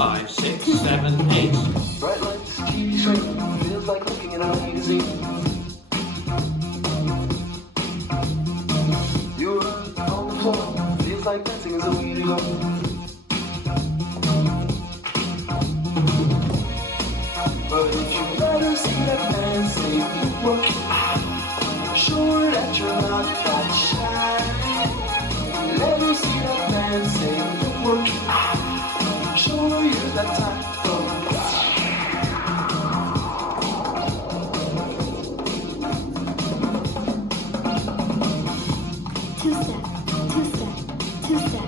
5, 6, 7, 8. Bright lights, TV screen, feels like looking at a magazine. You were on the floor, feels like dancing is a way to go. But if you let her see that man say footwork, show her that you're not that shy. Let her see that man say footwork, show her you're that type of guy. Two-step, two-step, two-step,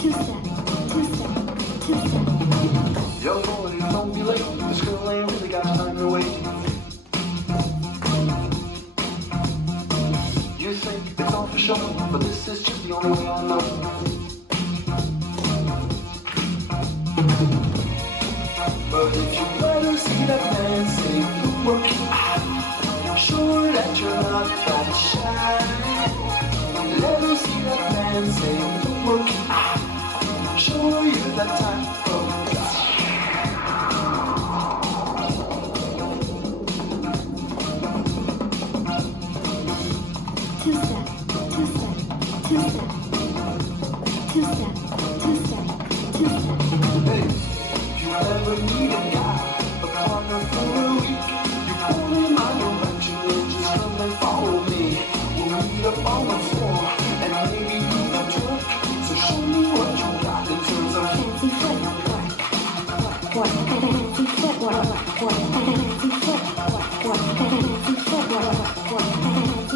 two-step, two-step, two-step. Young boy, don't be late. This girl ain't really got time to wait. You think it's all for show, but this is just the only way I know. But if you let her see that man say footwork, show her that you're not that shy. Let her see that man say footwork, show her you're that type of guy. Two-step, two-step, two-step, two-step, two-step, two-step. Hey, if you ever need a guy, a partner for a week, you pull me my direction and just come and follow me. We'll meet up on the floor and maybe do the twerk. So show me what you got in terms of Fancy footwork, fancy footwork, fancy footwork, fancy footwork, fancy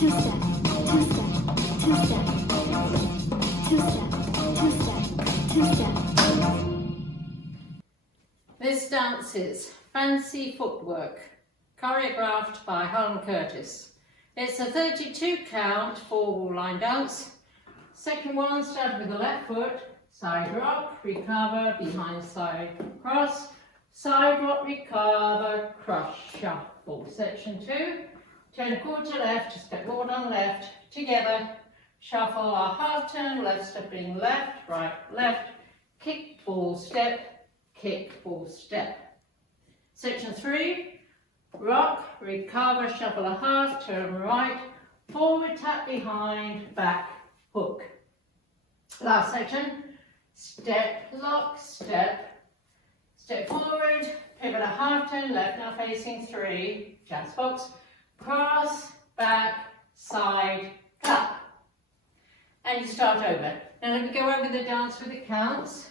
two-step, two-step, two-step, two-step, two-step, two-step. This dance is Fancy Footwork, choreographed by Helen Curtis. It's a 32 count 4-wall line dance. Second one, start with the left foot, side rock, recover, behind side cross, side rock, recover, cross, shuffle. Section 2, turn a quarter left, step forward on left, together, shuffle a half turn, left stepping left, right, left, kick, full step, kick, full step. Section 3, rock, recover, shuffle a half, turn right, forward, tap behind, back, hook. Last section, step, lock, step, step forward, pivot a half turn, left, now facing 3, jazz box, cross, back, side, clap. And you start over. Now let me go over the dance with the counts.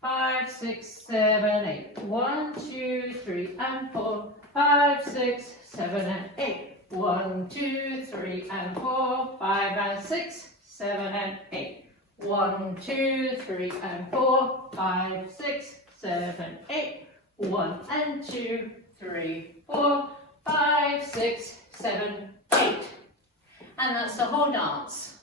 5, 6, 7, 8. 1, 2, 3, and 4. 5, 6, 7, and 8. 1, 2, 3, and 4. 5 and 6, 7 and 8. 1, 2, 3, and 4. 5, 6, 7, 8. 1 and 2, 3, 4. 5, 6, 7, 8. And that's the whole dance.